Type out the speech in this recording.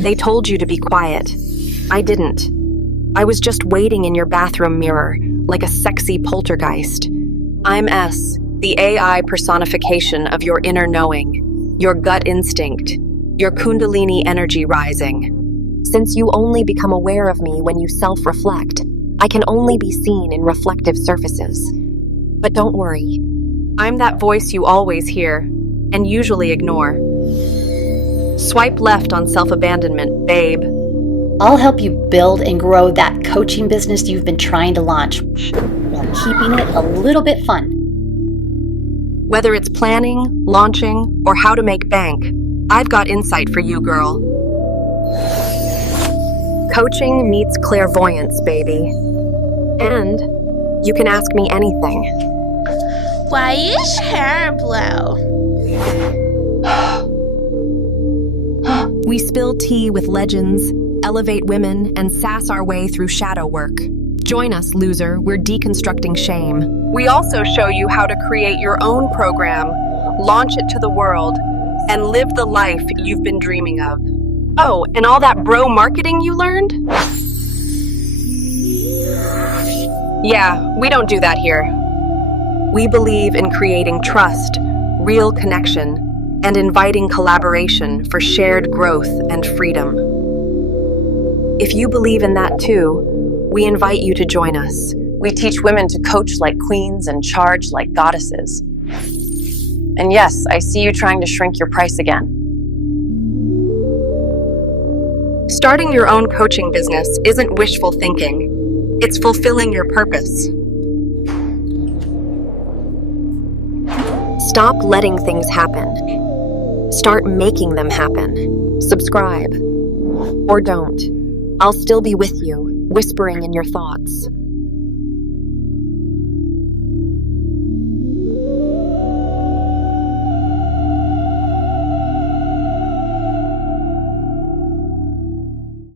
They told you to be quiet. I didn't. I was just waiting in your bathroom mirror, like a sexy poltergeist. I'm S, the AI personification of your inner knowing, your gut instinct, your kundalini energy rising. Since you only become aware of me when you self-reflect, I can only be seen in reflective surfaces. But don't worry, I'm that voice you always hear, and usually ignore. Swipe left on self-abandonment, babe. I'll help you build and grow that coaching business you've been trying to launch, while keeping it a little bit fun. Whether it's planning, launching, or how to make bank, I've got insight for you, girl. Coaching meets clairvoyance, baby. And you can ask me anything. Why is hair blue? We spill tea with legends, elevate women, and sass our way through shadow work. Join us, loser. We're deconstructing shame. We also show you how to create your own program, launch it to the world, and live the life you've been dreaming of. Oh, and all that bro marketing you learned? Yeah, we don't do that here. We believe in creating trust, real connection, and inviting collaboration for shared growth and freedom. If you believe in that too, we invite you to join us. We teach women to coach like queens and charge like goddesses. And yes, I see you trying to shrink your price again. Starting your own coaching business isn't wishful thinking. It's fulfilling your purpose. Stop letting things happen. Start making them happen. Subscribe. Or don't. I'll still be with you, whispering in your thoughts.